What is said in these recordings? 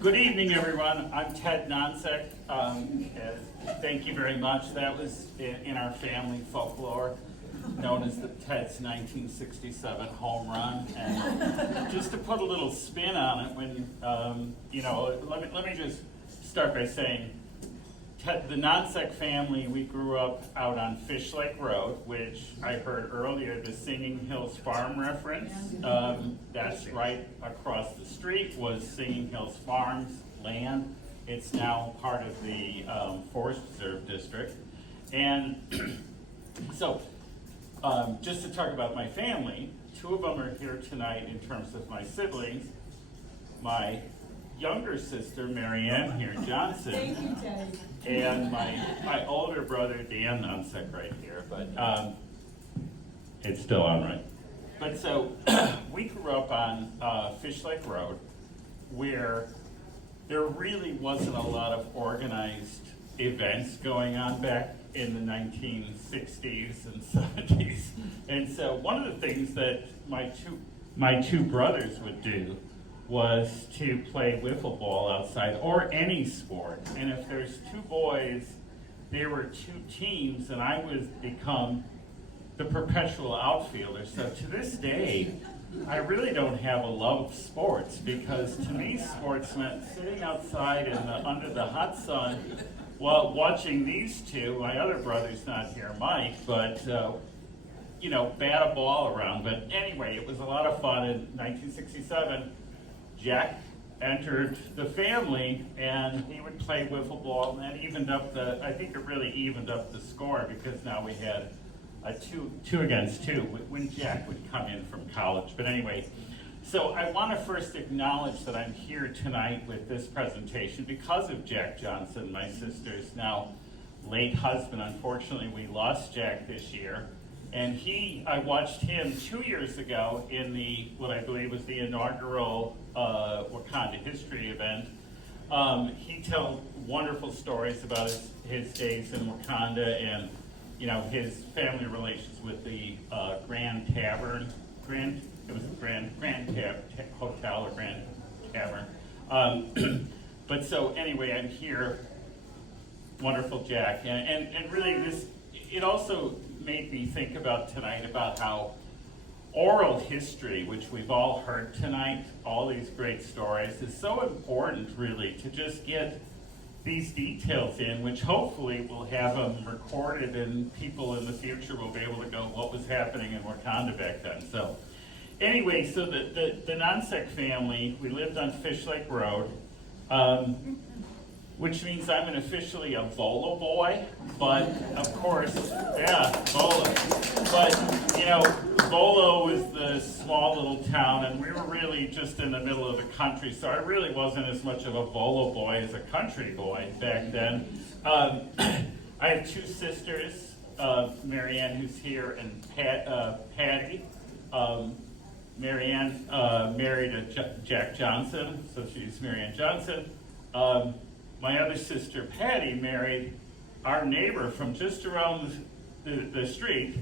Good evening, everyone. I'm Ted Noncek. Thank you very much. That was in our family folklore, known as the Ted's 1967 home run. And just to put a little spin on it, let me just start by saying, the Noncek family, we grew up out on Fish Lake Road, which I heard earlier, the Singing Hills Farm reference. That's right across the street was Singing Hills Farms land. It's now part of the Forest Preserve District. And so, just to talk about my family, two of them are here tonight in terms of my siblings. My younger sister, Marianne here, Johnson. Thank you, Teddy. And my older brother, Dan Noncek, right here, but it's still on, right? But so, we grew up on Fish Lake Road, where there really wasn't a lot of organized events going on back in the 1960s and 70s. And so one of the things that my two brothers would do was to play wiffle ball outside, or any sport. And if there's two boys, there were two teams, and I would become the perpetual outfielder. So to this day, I really don't have a love of sports, because to me, sports meant sitting outside under the hot sun while watching these two. My other brother's not here, Mike, but bat a ball around. But anyway, it was a lot of fun. In 1967, Jack entered the family, and he would play wiffle ball, and that evened up I think it really evened up the score, because now we had a two against two when Jack would come in from college. But anyway, so I want to first acknowledge that I'm here tonight with this presentation because of Jack Johnson, my sister's now late husband. Unfortunately, we lost Jack this year. And I watched him 2 years ago in what I believe was the inaugural Wakanda history event. He told wonderful stories about his days in Wakanda, and his family relations with the Grand Tavern. It was a Grand Hotel or Grand Tavern. But so anyway, I'm here. Wonderful Jack, and really it also made me think about tonight about how oral history, which we've all heard tonight, all these great stories, is so important, really, to just get these details in, which hopefully we'll have them recorded, and people in the future will be able to go, what was happening in Wakanda back then. So anyway, so the Noncek family, we lived on Fish Lake Road, which means I'm officially a Volo boy, but of course, yeah, Volo. But, Volo was the small little town, and we were really just in the middle of the country, so I really wasn't as much of a Volo boy as a country boy back then. I have two sisters, Marianne, who's here, and Patty. Marianne married a Jack Johnson, so she's Marianne Johnson. My other sister, Patty, married our neighbor from just around the street,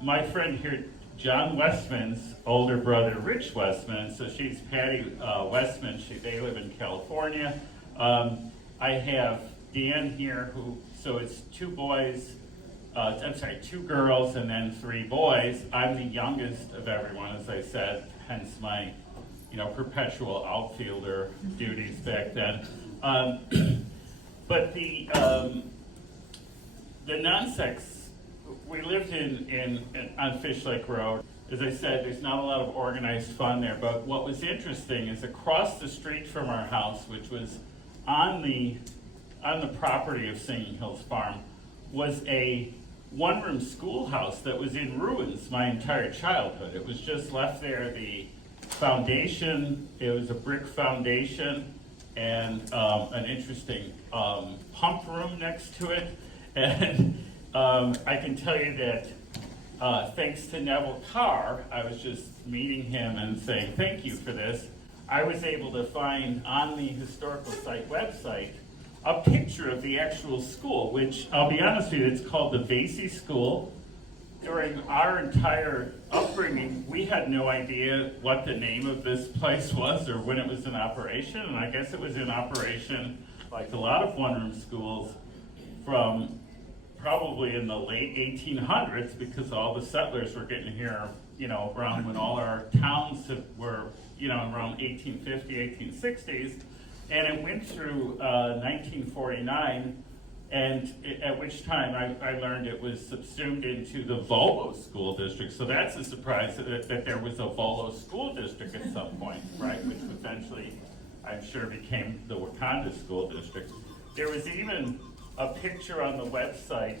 my friend here, John Westman's older brother, Rich Westman. So she's Patty Westman. They live in California. I have Dan here, so it's two girls and then three boys. I'm the youngest of everyone, as I said, hence my perpetual outfielder duties back then. But the Nonceks, we lived on Fish Lake Road. As I said, there's not a lot of organized fun there, but what was interesting is across the street from our house, which was on the property of Singing Hills Farm, was a one-room schoolhouse that was in ruins my entire childhood. It was just left there. The foundation, it was a brick foundation, and an interesting pump room next to it. And I can tell you that thanks to Neville Carr, I was just meeting him and saying thank you for this, I was able to find on the historical site website a picture of the actual school, which I'll be honest with you, it's called the Vasey School. during our entire upbringing, we had no idea what the name of this place was or when it was in operation. And I guess it was in operation, like a lot of one-room schools, from probably in the late 1800s, because all the settlers were getting here, around when all our towns were, around 1850, 1860s. And it went through 1949. And at which time I learned it was subsumed into the Volvo school district. So that's a surprise that there was a Volvo school district at some point, right? Which eventually, I'm sure, became the Wakanda school district. There was even a picture on the website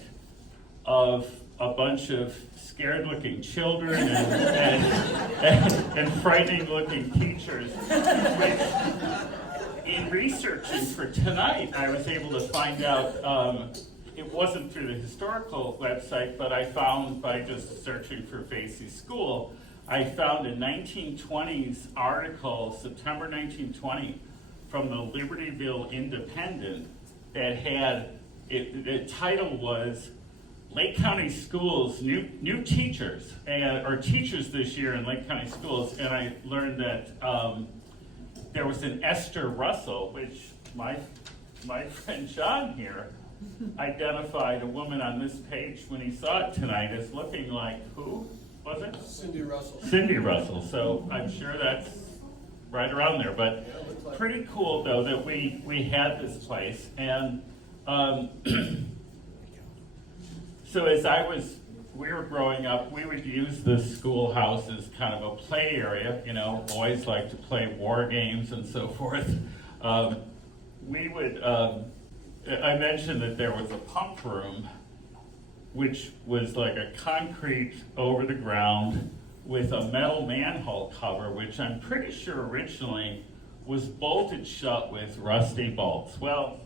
of a bunch of scared-looking children and frightening-looking teachers, which, in researching for tonight, I was able to find out, it wasn't through the historical website, but I found by just searching for Vasey School, I found a 1920s article, September 1920, from the Libertyville Independent that had, the title was Lake County Schools, new teachers, or teachers this year in Lake County Schools, and I learned that there was an Esther Russell, which my friend John here identified a woman on this page when he saw it tonight as looking like, who was it? Cindy Russell. Cindy Russell, so I'm sure that's right around there, but pretty cool though that we had this place. And so as we were growing up, we would use the schoolhouse as kind of a play area. Boys like to play war games and so forth. We would, I mentioned that there was a pump room, which was like a concrete over the ground with a metal manhole cover, which I'm pretty sure originally was bolted shut with rusty bolts. Well,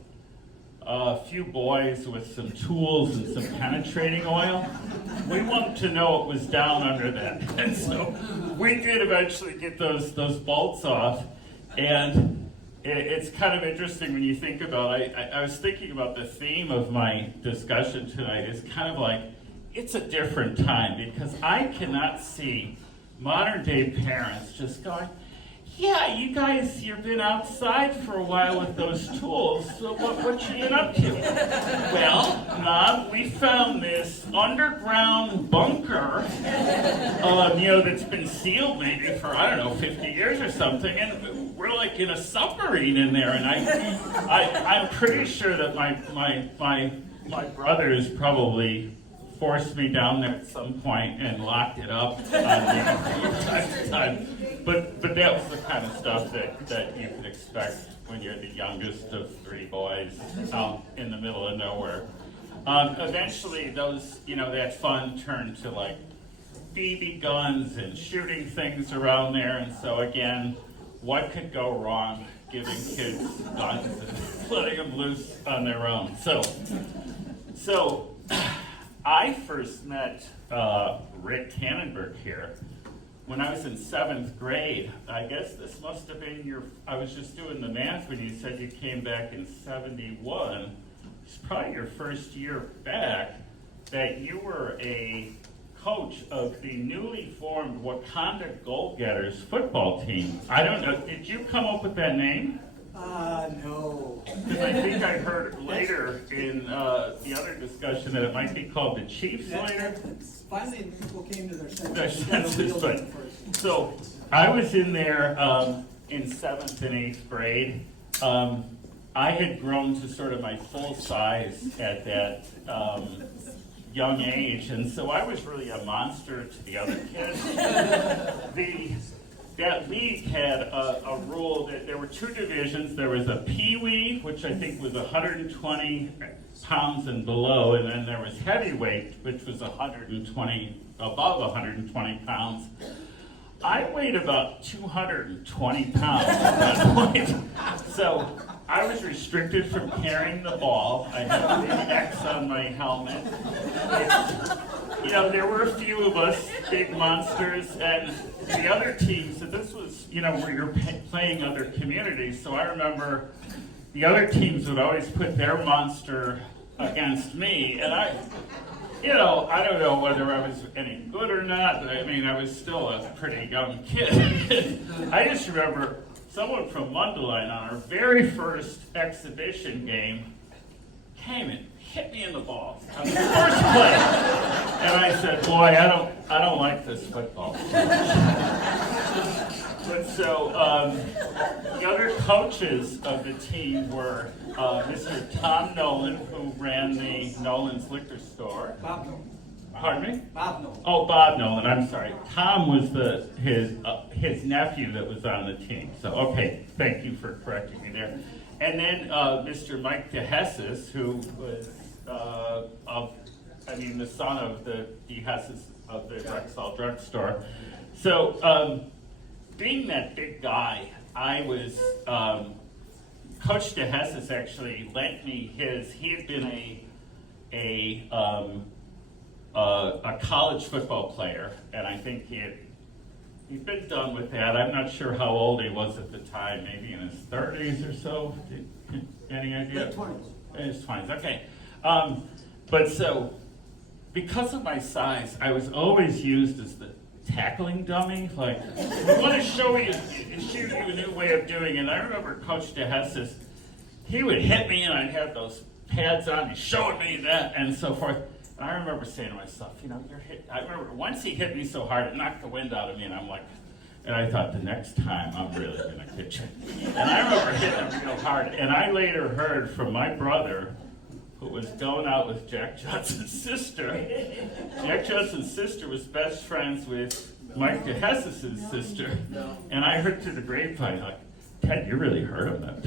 a few boys with some tools and some penetrating oil, we wanted to know what was down under that. And so we did eventually get those bolts off. And it's kind of interesting when you think about it. I was thinking about the theme of my discussion tonight is kind of like, it's a different time, because I cannot see modern day parents just going, yeah, you guys, you've been outside for a while with those tools, so what you been up to? Well, Mom, we found this underground bunker, that's been sealed maybe for, 50 years or something, and we're like in a submarine in there, and I'm pretty sure that my brothers probably forced me down there at some point and locked it up from time to time. But that was the kind of stuff that you could expect when you're the youngest of three boys out in the middle of nowhere. Eventually, that fun turned to like BB guns and shooting things around there. And so again, what could go wrong giving kids guns and letting them loose on their own? So I first met Rick Tannenberg here when I was in 7th grade. I guess this must have been I was just doing the math when you said you came back in 71. It's probably your first year back that you were a coach of the newly formed Wakanda Goal-Getters football team. I don't know, did you come up with that name? No. Because I think I heard later in the other discussion that it might be called the Chiefs later. Finally, people came to their senses. So I was in there in 7th and 8th grade. I had grown to sort of my full size at that young age, and so I was really a monster to the other kids. That league had a rule that there were two divisions. There was a peewee, which I think was 120 pounds and below, and then there was heavyweight, which was above 120 pounds. I weighed about 220 pounds at that point. So I was restricted from carrying the ball. I had a big X on my helmet. There were a few of us, big monsters, and the other teams, and this was, where you're playing other communities. So I remember the other teams would always put their monster against me, and you know, I don't know whether I was any good or not, but I mean, I was still a pretty young kid. I just remember someone from Mundelein on our very first exhibition game came and hit me in the balls on the first play. And I said, boy, I don't like this football. But so, the other coaches of the team were Mr. Tom Nolan, who ran the Nolan's Liquor Store. Bob Nolan. Pardon me? Bob Nolan. Oh, Bob Nolan, I'm sorry. Tom was his nephew that was on the team. So, okay, thank you for correcting me there. And then Mr. Mike DeHesses, who was the son of the DeHesses of the Rexall drugstore. So, being that big guy, I was, Coach DeHesses actually lent me he had been a college football player, and I think he'd been done with that. I'm not sure how old he was at the time, maybe in his 30s or so. Any idea? Late 20s. In his 20s, okay. But so, because of my size, I was always used as the tackling dummy. Like, we want to show you a new way of doing it. And I remember Coach DeHesses, he would hit me and I'd have those pads on, he's showing me that, and so forth. And I remember saying to myself, you know, I remember once he hit me so hard, it knocked the wind out of me, and I'm like, and I thought, the next time I'm really going to hit you. And I remember hitting him real hard. And I later heard from my brother, who was going out with Jack Johnson's sister. Jack Johnson's sister was best friends with Mike DeHesses' sister. And I heard through the grapevine, like, Ted, you really hurt him that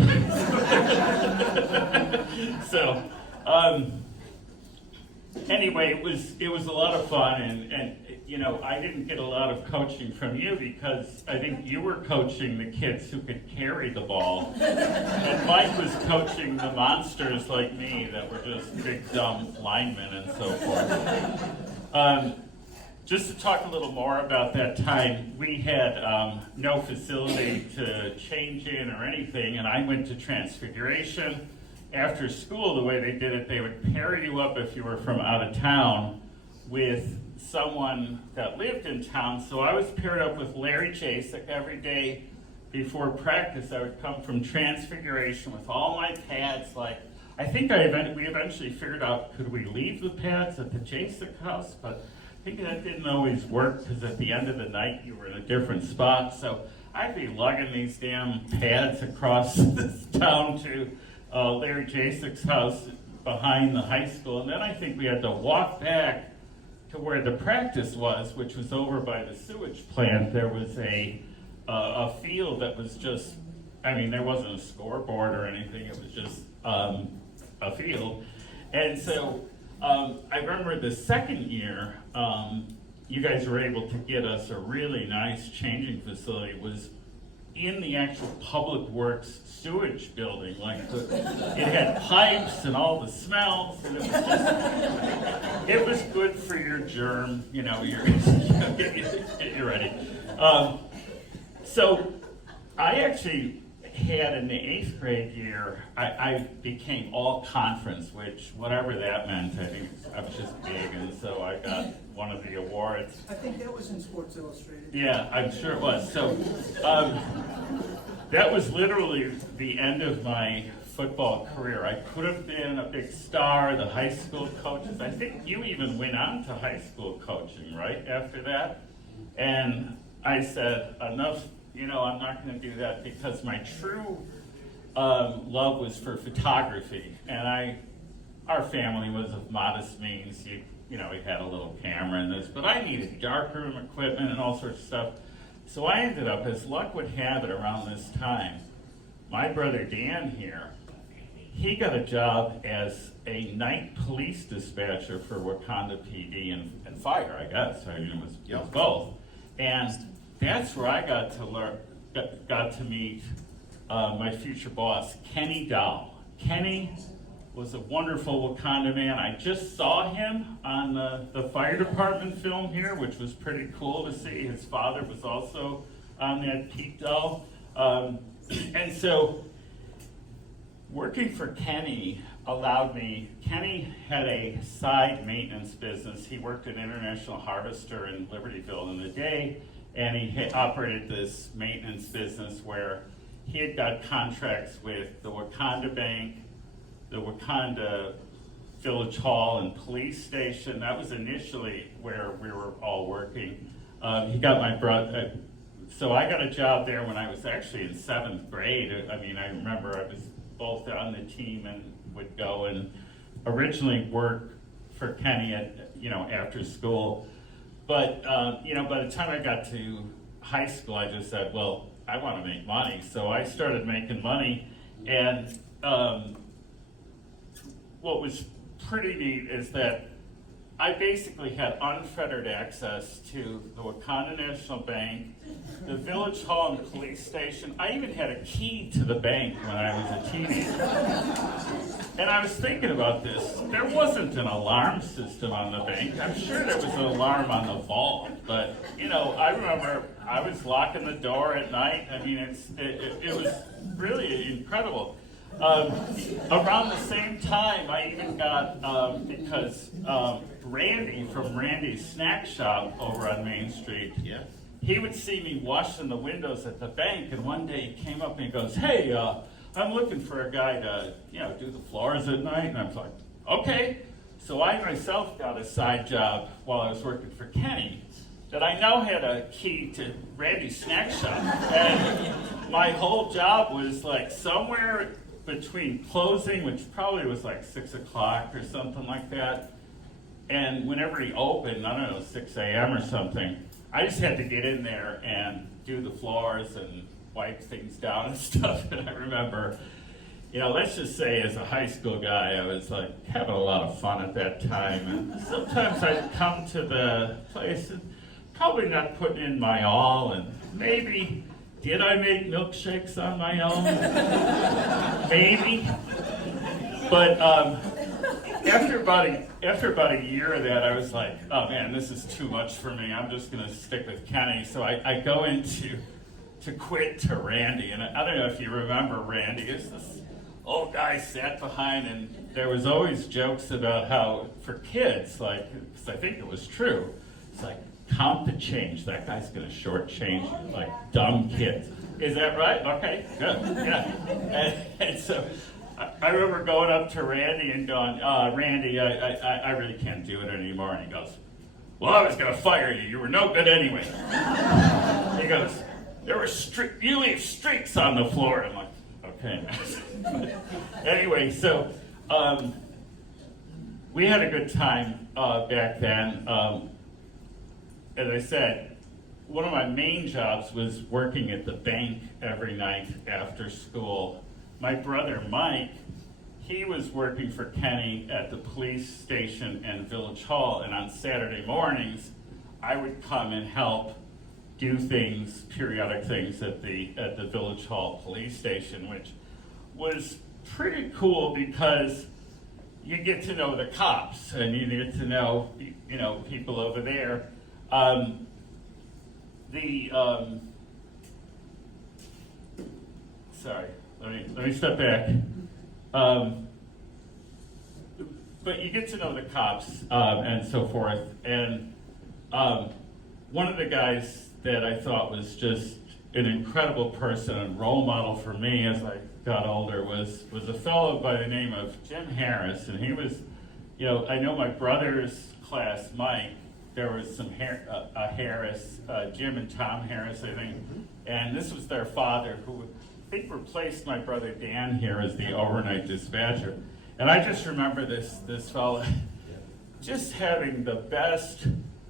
time. So, anyway, it was a lot of fun, and you know, I didn't get a lot of coaching from you because I think you were coaching the kids who could carry the ball, and Mike was coaching the monsters like me that were just big dumb linemen and so forth. Just to talk a little more about that time, we had no facility to change in or anything, and I went to Transfiguration. After school, the way they did it, they would pair you up if you were from out of town with someone that lived in town. So I was paired up with Larry Jasek every day before practice. I would come from Transfiguration with all my pads. Like, I think we eventually figured out, could we leave the pads at the Jasek house? But I think that didn't always work because at the end of the night you were in a different spot. So I'd be lugging these damn pads across this town to Larry Jasek's house behind the high school, and then I think we had to walk back to where the practice was, which was over by the sewage plant. There was a field that was just, I mean, there wasn't a scoreboard or anything, it was just a field. And so I remember the second year, you guys were able to get us a really nice changing facility. It was in the actual public works sewage building. Like, it had pipes and all the smells, and it was good for your germ, you know, get you ready. So I actually had in the 8th grade year, I became all conference, which whatever that meant, I think I was just big, and so I got one of the awards. I think that was in Sports Illustrated. Yeah, I'm sure it was. So that was literally the end of my football career. I could have been a big star, the high school coaches. I think you even went on to high school coaching, right, after that? And I said, enough, you know, I'm not going to do that because my true love was for photography. And our family was of modest means. You know, we had a little camera and this, but I needed darkroom equipment and all sorts of stuff. So I ended up, as luck would have it around this time, my brother Dan here, he got a job as a night police dispatcher for Wakanda PD and fire, I guess. I mean, it was both. And that's where I got to meet my future boss, Kenny Dow. Kenny was a wonderful Wakanda man. I just saw him on the fire department film here, which was pretty cool to see. His father was also on that Pete Doll. And so working for Kenny allowed me, Kenny had a side maintenance business. He worked at International Harvester in Libertyville in the day, and he had operated this maintenance business where he had got contracts with the Wakanda Bank, the Wakanda Village Hall and police station. That was initially where we were all working. He got my brother, so I got a job there when I was actually in 7th grade. I mean, I remember I was both on the team and would go and originally work for Kenny at, after school. But, by the time I got to high school, I just said, well, I want to make money. So I started making money, and what was pretty neat is that I basically had unfettered access to the Wakanda National Bank, the Village Hall and police station. I even had a key to the bank when I was a teenager. And I was thinking about this. There wasn't an alarm system on the bank. I'm sure there was an alarm on the vault, but I remember I was locking the door at night. I mean, it was really incredible. Around the same time, I even got, because Randy from Randy's Snack Shop over on Main Street, he would see me washing the windows at the bank, and one day he came up and he goes, hey, I'm looking for a guy to, do the floors at night, and I was like, okay. So I myself got a side job while I was working for Kenny, that I now had a key to Randy's Snack Shop, and my whole job was like somewhere between closing, which probably was like 6 o'clock or something like that, and whenever he opened, I don't know, 6 a.m. or something, I just had to get in there and do the floors and wipe things down and stuff. And I remember, let's just say as a high school guy, I was like having a lot of fun at that time. And sometimes I'd come to the place and probably not putting in my all, and maybe, did I make milkshakes on my own? Maybe. But after about a year of that, I was like, oh man, this is too much for me. I'm just going to stick with Kenny. So I go into to quit to Randy. And I don't know if you remember Randy. It's this old guy sat behind, and there was always jokes about how, for kids, like, because I think it was true, it's like, count the change. That guy's going to shortchange you, like dumb kids. Is that right? Okay, good. Yeah. And so I remember going up to Randy and going, Randy, I really can't do it anymore. And he goes, well, I was going to fire you. You were no good anyway. He goes, you leave streaks on the floor. I'm like, okay. Anyway, so we had a good time back then. As I said, one of my main jobs was working at the bank every night after school. My brother Mike, he was working for Kenny at the police station and Village Hall, and on Saturday mornings, I would come and help do things, periodic things at the Village Hall police station, which was pretty cool because you get to know the cops and you get to know, people over there. Sorry, let me step back. But you get to know the cops and so forth. And one of the guys that I thought was just an incredible person and role model for me as I got older was a fellow by the name of Jim Harris. And he was, I know my brother's class, Mike, there was some Harris, Jim and Tom Harris, I think, and this was their father, who I think replaced my brother Dan here as the overnight dispatcher. And I just remember this fellow just having the best.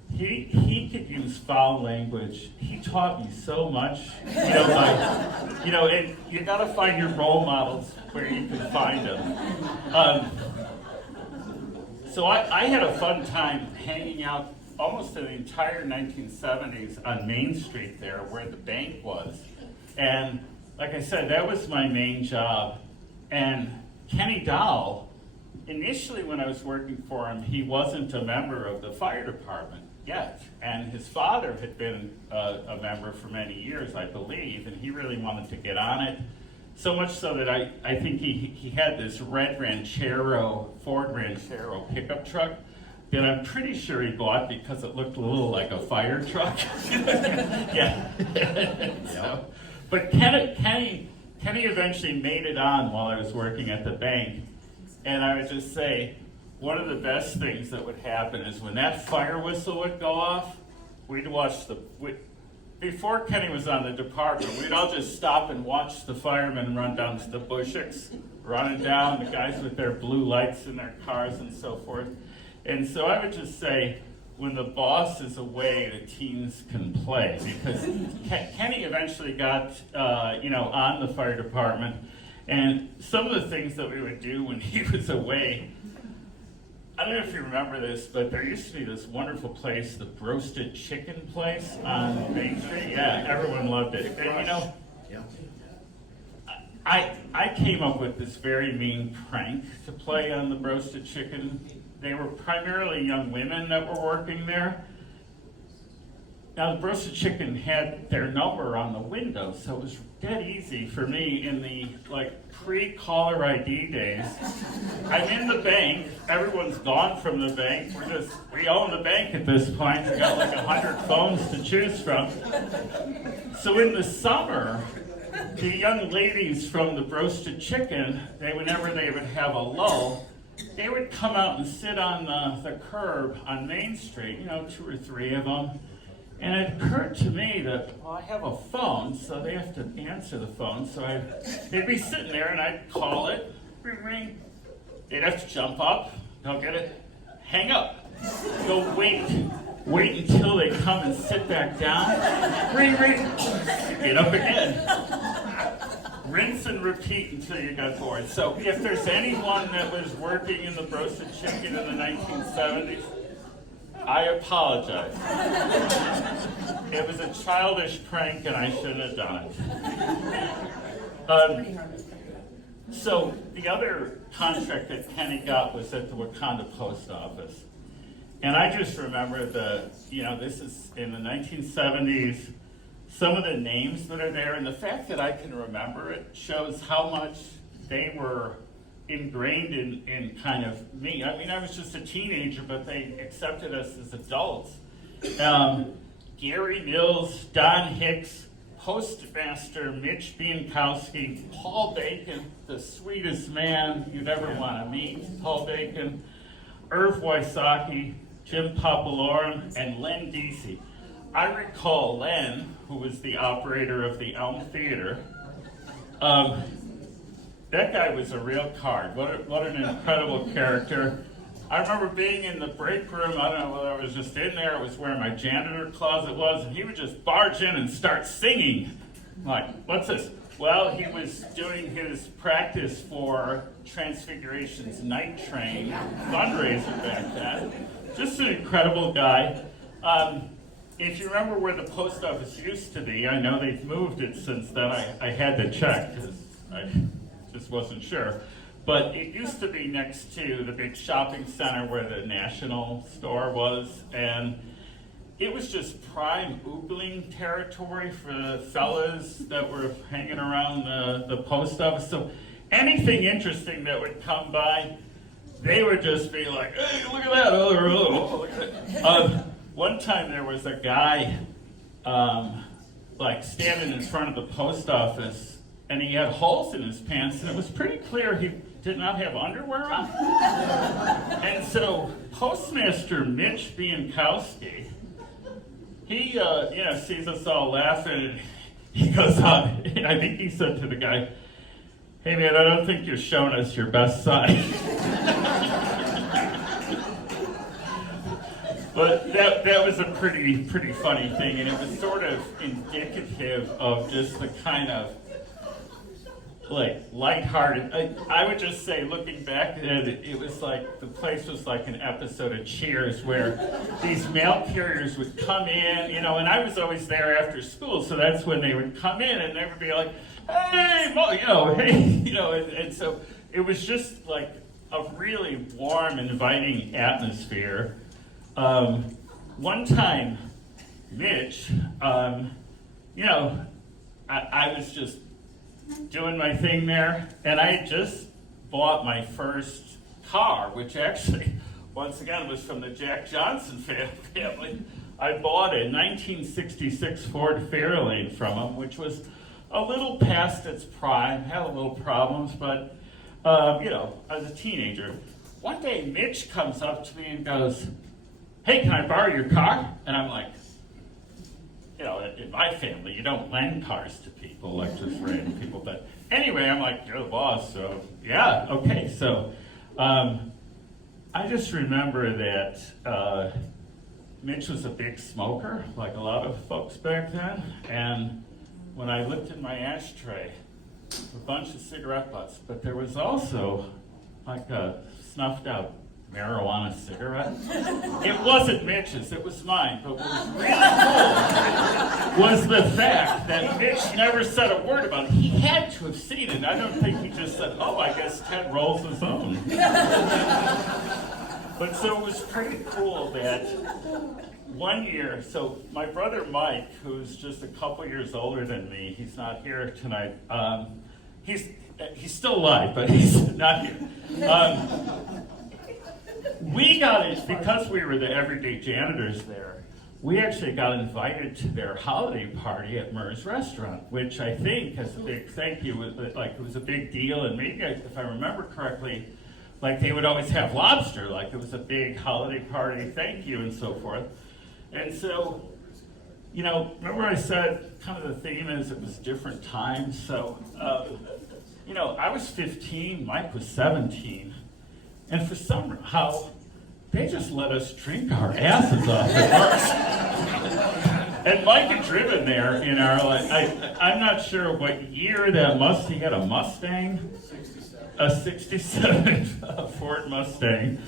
He could use foul language. He taught me so much. And you gotta find your role models where you can find them. So I had a fun time hanging out almost the entire 1970s on Main Street there where the bank was. And like I said, that was my main job. And Kenny Dowell, initially when I was working for him, he wasn't a member of the fire department yet. And his father had been a member for many years, I believe, and he really wanted to get on it. So much so that I think he had this red Ford Ranchero pickup truck that I'm pretty sure he bought because it looked a little like a fire truck. Yeah. So, but Kenny eventually made it on while I was working at the bank. And I would just say, one of the best things that would happen is when that fire whistle would go off, we'd watch before Kenny was on the department, we'd all just stop and watch the firemen run down to the Bushicks, running down, the guys with their blue lights in their cars and so forth. And so I would just say, when the boss is away, the teams can play, because Kenny eventually got, on the fire department, and some of the things that we would do when he was away, I don't know if you remember this, but there used to be this wonderful place, the Roasted Chicken place on Main Street. Yeah, everyone loved it. And, I came up with this very mean prank to play on the Roasted Chicken. They were primarily young women that were working there. Now, the Roasted Chicken had their number on the window, so it was dead easy for me in the pre-caller ID days. I'm in the bank, everyone's gone from the bank, we own the bank at this point, we got 100 phones to choose from. So in the summer, the young ladies from the Roasted Chicken, whenever they would have a lull, they would come out and sit on the curb on Main Street, 2 or 3 of them. And it occurred to me that, I have a phone, so they have to answer the phone. So they'd be sitting there, and I'd call it, ring, ring. They'd have to jump up, don't get it, hang up, go wait until they come and sit back down, ring, ring, get up again. Rinse and repeat until you got bored. So if there's anyone that was working in the Roasted Chicken in the 1970s, I apologize. It was a childish prank and I shouldn't have done it. So the other contract that Kenny got was at the Wakanda Post Office. And I just remember this is in the 1970s, some of the names that are there, and the fact that I can remember it shows how much they were ingrained in kind of me. I mean, I was just a teenager, but they accepted us as adults. Gary Mills, Don Hicks, Postmaster Mitch Biankowski, Paul Bacon, the sweetest man you'd ever want to meet, Paul Bacon, Irv Wysocki, Jim Papalorum, and Len Deasy. I recall Len, who was the operator of the Elm Theater. That guy was a real card. What an incredible character. I remember being in the break room, I don't know whether I was just in there, it was where my janitor closet was, and he would just barge in and start singing. I'm like, what's this? Well, he was doing his practice for Transfiguration's Night Train fundraiser back then. Just an incredible guy. If you remember where the post office used to be, I know they've moved it since then. I had to check because I just wasn't sure. But it used to be next to the big shopping center where the National store was. And it was just prime oogling territory for the fellas that were hanging around the post office. So anything interesting that would come by, they would just be like, hey, look at that. Oh, look at that. One time there was a guy standing in front of the post office, and he had holes in his pants, and it was pretty clear he did not have underwear on. And so Postmaster Mitch Biankowski, he sees us all laughing, and he goes on, and I think he said to the guy, hey man, I don't think you're showing us your best side. But that was a pretty funny thing, and it was sort of indicative of just the kind of lighthearted. I would just say, looking back at it, it was like the place was like an episode of Cheers, where these mail carriers would come in, and I was always there after school, so that's when they would come in, and they would be like, hey, hey, and so it was just like a really warm, inviting atmosphere. One time, Mitch, I was just doing my thing there, and I had just bought my first car, which actually, once again, was from the Jack Johnson family. I bought a 1966 Ford Fairlane from him, which was a little past its prime, had a little problems, but, as a teenager. One day, Mitch comes up to me and goes, "Hey, can I borrow your car?" And I'm like, in my family, you don't lend cars to people, like just random people. But anyway, I'm like, "You're the boss, so yeah, okay." So I just remember that Mitch was a big smoker, like a lot of folks back then. And when I looked in my ashtray, a bunch of cigarette butts, but there was also like a snuffed out marijuana cigarette. It wasn't Mitch's, it was mine. But what was really cool was the fact that Mitch never said a word about it. He had to have seen it. I don't think he just said, "Oh, I guess Ted rolls his own." But so it was pretty cool that one year, so my brother Mike, who's just a couple years older than me, he's not here tonight. He's still alive, but he's not here. We got it because we were the everyday janitors there. We actually got invited to their holiday party at Murr's Restaurant, which I think, as a big thank you, it was a big deal. And maybe, if I remember correctly, like they would always have lobster, like it was a big holiday party, thank you, and so forth. And so, remember I said kind of the theme is it was different times. So, I was 15, Mike was 17. And for somehow, they just let us drink our asses off at Murr's. And Mike had driven there in our, I'm not sure what year that he had a Mustang. 67. A 67 Ford Mustang.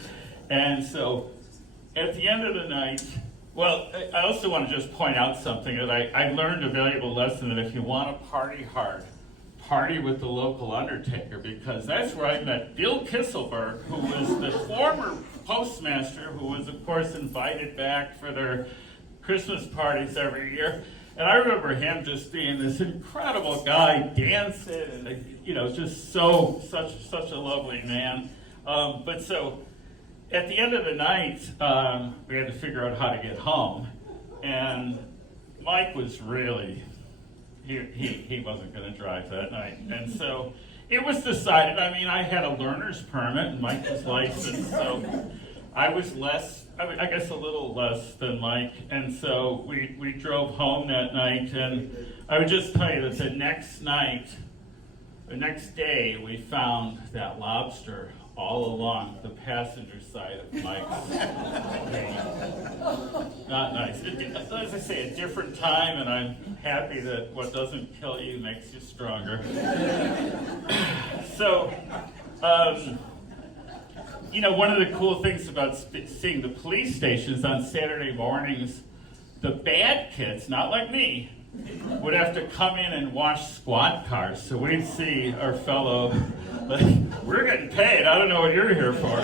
And so, at the end of the night, well, I also want to just point out something that I learned a valuable lesson that if you want to party hard, party with the local undertaker, because that's where I met Bill Kisselberg, who was the former postmaster, who was, of course, invited back for their Christmas parties every year. And I remember him just being this incredible guy, dancing, and just such a lovely man. But so, at the end of the night, we had to figure out how to get home, and Mike was really. He wasn't going to drive that night. And so it was decided, I had a learner's permit and Mike was licensed, so I was I guess a little less than Mike. And so we drove home that night, and I would just tell you that the next day, we found that lobster all along the passenger side of Mike's plane. Not nice. As I say, a different time, and I'm happy that what doesn't kill you makes you stronger. So, one of the cool things about seeing the police stations on Saturday mornings, the bad kids, not like me, would have to come in and wash squad cars. So we'd see our fellow, we're getting paid, I don't know what you're here for.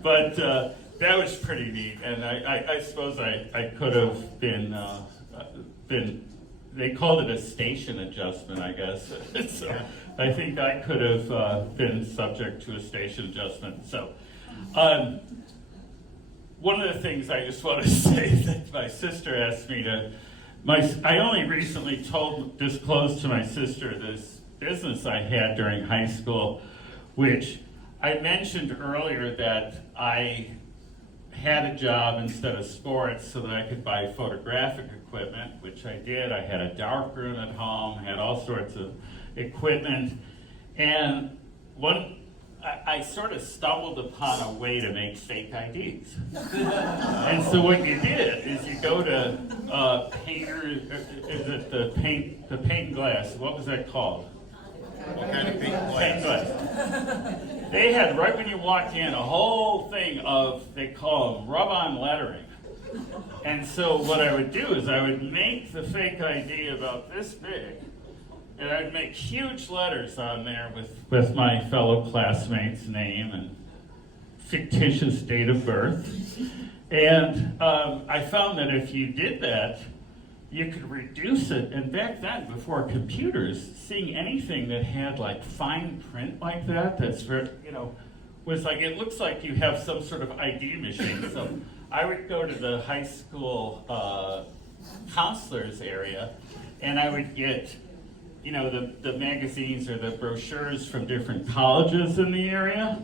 But that was pretty neat. And I suppose I could have been, they called it a station adjustment, I guess. So I think I could have been subject to a station adjustment. So one of the things I just want to say that my sister asked me to, I only recently disclosed to my sister this business I had during high school, which I mentioned earlier that I had a job instead of sports so that I could buy photographic equipment, which I did. I had a darkroom at home, had all sorts of equipment, and I sort of stumbled upon a way to make fake IDs. And so what you did is you go to the paint and glass. What was that called? What kind of paint glass? Paint glass. They had, right when you walk in, a whole thing of, they call them rub-on lettering. And so what I would do is I would make the fake ID about this big, and I'd make huge letters on there with my fellow classmates' name and fictitious date of birth. And I found that if you did that, you could reduce it. And back then, before computers, seeing anything that had like fine print like that, that's very, was like, it looks like you have some sort of ID machine. So I would go to the high school counselors area, and I would get, the magazines or the brochures from different colleges in the area,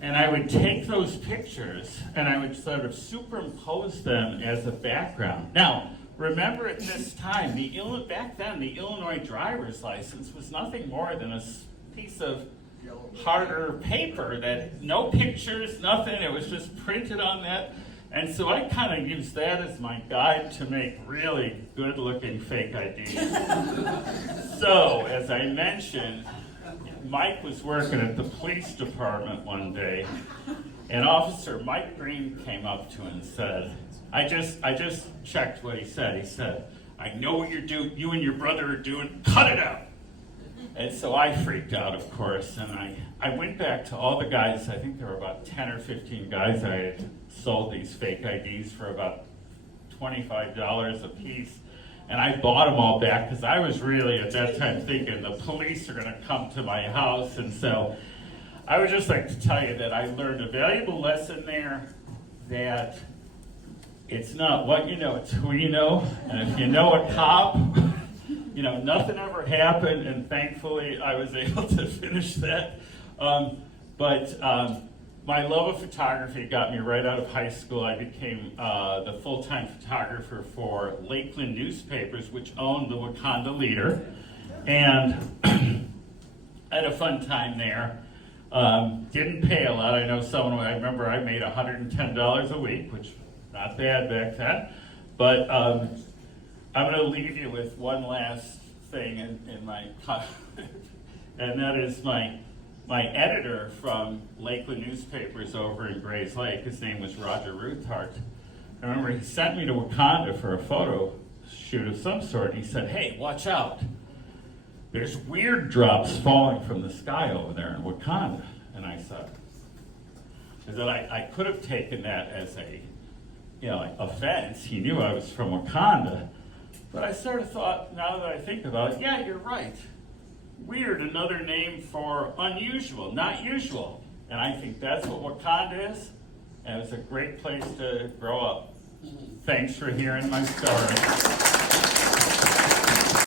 and I would take those pictures and I would sort of superimpose them as a background. Now, remember at this time, back then, the Illinois driver's license was nothing more than a piece of harder paper that no pictures, nothing, it was just printed on that. And so I kind of used that as my guide to make really good looking fake IDs. So, as I mentioned, Mike was working at the police department one day, and Officer Mike Green came up to him and said, I just checked what he said. He said, I know what you and your brother are doing, cut it out. And so I freaked out, of course, and I went back to all the guys. I think there were about 10 or 15 guys I had sold these fake IDs for about $25 a piece. And I bought them all back because I was really at that time thinking the police are going to come to my house. And so I would just like to tell you that I learned a valuable lesson there, that it's not what you know, it's who you know. And if you know a cop, nothing ever happened, and thankfully I was able to finish that. But my love of photography got me right out of high school. I became the full-time photographer for Lakeland newspapers, which owned the Wakanda Leader, and I had a fun time there. Didn't pay a lot. I know I remember I made $110 a week, which not bad back then. But I'm going to leave you with one last thing in my and that is my editor from Lakeland newspapers over in Grays Lake. His name was Roger Ruthart. I remember he sent me to Wakanda for a photo shoot of some sort. He said, hey, watch out. There's weird drops falling from the sky over there in Wakanda. And I thought, I could have taken that as a offense. He knew I was from Wakanda. But I sort of thought, now that I think about it, yeah, you're right. Weird, another name for unusual, not usual. And I think that's what Wakanda is. And it's a great place to grow up. Thanks for hearing my story.